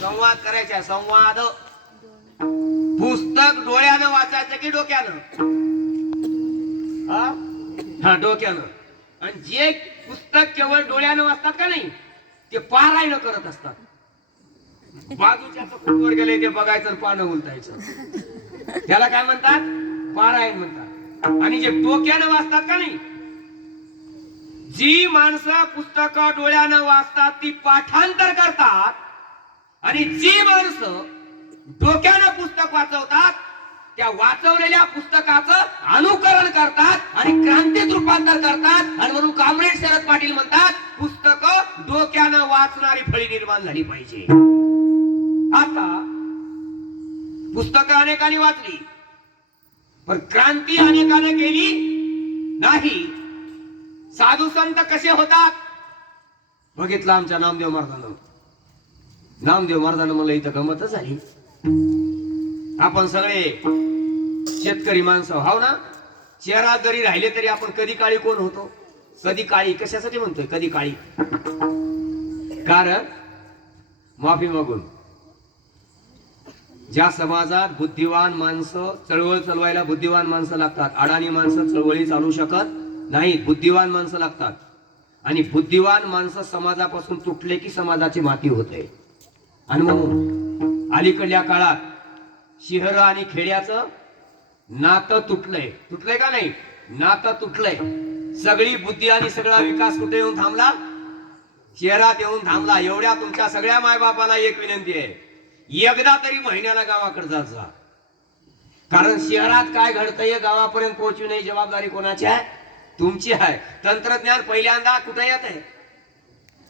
संवाद करायचा संवाद. पुस्तक डोळ्यानं वाचायचं की डोक्यानं? हा? डोक्यानं. आणि जे पुस्तक केवळ डोळ्यानं वाचतात का नाही ते पारायण करत असतात. बाजूच्या कुठवर गेले ते बघायचं पानं उलटायचं. त्याला काय म्हणतात? पारायण म्हणतात. आणि जे डोक्यानं वाचतात का नाही जी माणसं पुस्तक डोळ्यानं वाचतात ती पाठांतर करतात आणि जी माणसं डोक्यानं पुस्तक वाचवतात त्या वाचवलेल्या पुस्तकाचं अनुकरण करतात आणि क्रांतीत रूपांतर करतात. आणि म्हणून कामरेड शरद पाटील म्हणतात पुस्तक डोक्यानं वाचणारी फळी निर्माण झाली पाहिजे. आता पुस्तकं अनेकांनी वाचली पण क्रांती अनेकाने केली नाही. साधू संत कसे होतात? बघितलं आमच्या नामदेव महाराजांना. नामदेव महाराजांना मला इथं गमतच झाली. आपण सगळे शेतकरी माणसं हाव ना? चेहरा जरी राहिले तरी आपण कधी काळी कोण होतो? कधी काळी? कशासाठी म्हणतोय कधी काळी? कारण माफी मागून ज्या समाजात बुद्धिवान माणसं चळवळ चलवायला बुद्धिवान माणसं लागतात अडाणी माणसं चळवळी चालू शकत नाहीत बुद्धिवान माणसं लागतात. आणि बुद्धिवान माणसं समाजापासून तुटले की समाजाची माती होते. आणि म्हणून अलीकडल्या काळात शहर आणि खेड्याचं नातं तुटलंय. तुटलंय का नाही? नातं तुटलंय. सगळी बुद्धी आणि सगळा विकास कुठे येऊन थांबला? शहरात येऊन थांबला. एवढ्या तुमच्या सगळ्या मायबापाला एक विनंती आहे. एकदा तरी महिन्याला गावाकडे जायचा जा. कारण शहरात काय घडतंय गावापर्यंत पोहोचवण्याची जबाबदारी कोणाची आहे? तुमची आहे. तंत्रज्ञान पहिल्यांदा कुठे येत आहे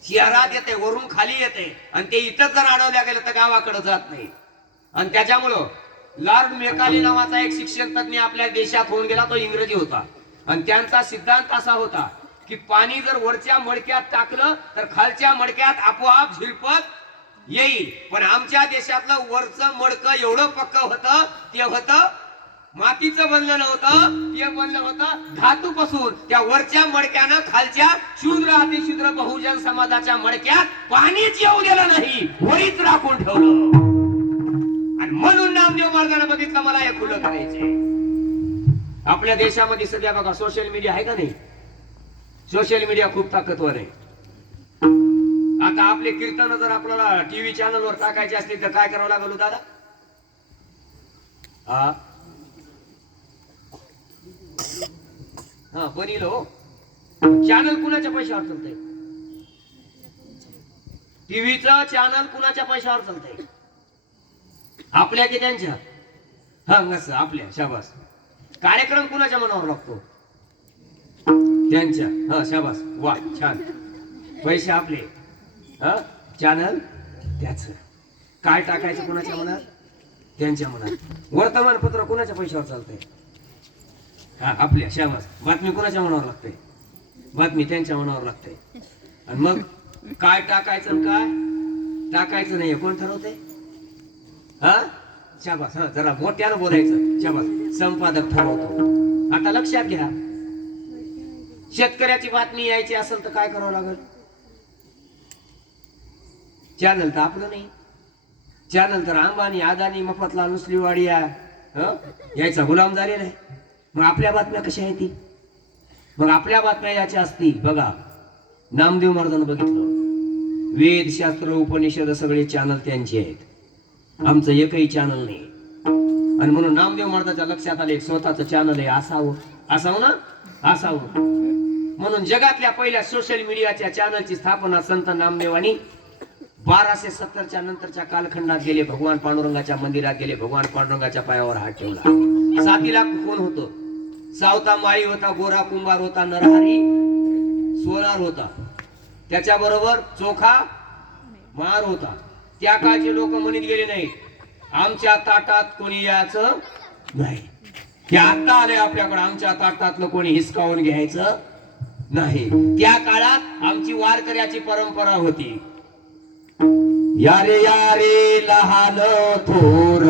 शहरात येते वरून खाली येते. आणि ते इथं जर अडवल्या गेलं तर गावाकडे जात नाही. आणि त्याच्यामुळं लॉर्ड मेकाली नावाचा एक शिक्षण तज्ञ आपल्या देशात होऊन गेला तो इंग्रजी होता. आणि त्यांचा सिद्धांत असा होता की पाणी जर वरच्या मडक्यात टाकलं तर खालच्या मडक्यात आपोआप झिरपत येईल. पण आमच्या देशातलं वरचं मडकं एवढं पक्क होतं ते होतं मातीचं बनलं नव्हतं ते बनलं होतं धातूपासून. त्या वरच्या मडक्यानं खालच्या शूद्र अतिशूद्र बहुजन समाजाच्या मडक्यात पाणीच येऊ दिलं नाही वरीच राखून ठेवलं. आणि म्हणून नामदेव मार्गाने बघितलं मला हे खुलं करायचे आपल्या देशामध्ये सध्या बघा सोशल मीडिया आहे का नाही? सोशल मीडिया खूप ताकदवर आहे. आता आपले कीर्तन जर आपल्याला टीव्ही चॅनलवर टाकायचे असतील तर काय करावं लागलो हो दादा? हा हा बनील हो. चॅनल कुणाच्या पैशावर चालतंय? टीव्हीचा चॅनल कुणाच्या पैशावर चालतंय? आपल्या की त्यांच्या? हा नस आपल्या शाबास. कार्यक्रम कुणाच्या मनावर लागतो? त्यांच्या. हा शाबास. वा छान. पैसे आपले. हा चॅनल त्याच. काय टाकायचं कुणाच्या मनात? त्यांच्या मनात. वर्तमानपत्र कुणाच्या पैशावर चालतंय? हा आपल्या शाबास. बातमी कुणाच्या मनावर लागते? बातमी त्यांच्या मनावर लागते. आणि मग काय टाकायचं आणि काय? टाकायचं नाही कोण ठरवते हा? शाबास हा जरा मोठ्यानं बोलायचं. शाबास. संपादक ठरवतो. आता लक्षात घ्या. शेतकऱ्याची बातमी यायची असेल तर काय करावं लागेल? चॅनल तर आपलं नाही. चॅनल तर अंबानी अदानी मफतला नुसलीवाडिया हं? यायचा गुलाम झालेला आहे. मग आपल्या बातम्या कशा आहेत ती? मग आपल्या बातम्या याच्या असतील. बघा नामदेव महाराजांना बघितलं. वेद शास्त्र उपनिषद सगळे चॅनल त्यांचे आहेत. आमचं एकही चॅनल नाही. आणि म्हणून नामदेव महाराजाच्या लक्षात आले स्वतःचं चॅनल आहे असावं. असावं ना? असावं. म्हणून जगातल्या पहिल्या सोशल मीडियाच्या चॅनलची स्थापना संत नामदेवानी बाराशे सत्तरच्या नंतरच्या कालखंडात गेले भगवान पांडुरंगाच्या मंदिरात गेले भगवान पांडुरंगाच्या पायावर हात ठेवला. साथीला कोण होतं. सावता माळी होता गोरा कुंभार होता नरहरी सोनार होता. त्याच्याबरोबर चोखा मार होता. त्या काळचे लोक म्हणत गेले नाही आमच्या ताटात कोणी यायचं नाही. हे आता आले आपल्याकडे आमच्या ताटातलं कोणी हिसकावून घ्यायचं नाही. त्या काळात आमची वारकऱ्याची परंपरा होती. यारे यारे लहान थोर.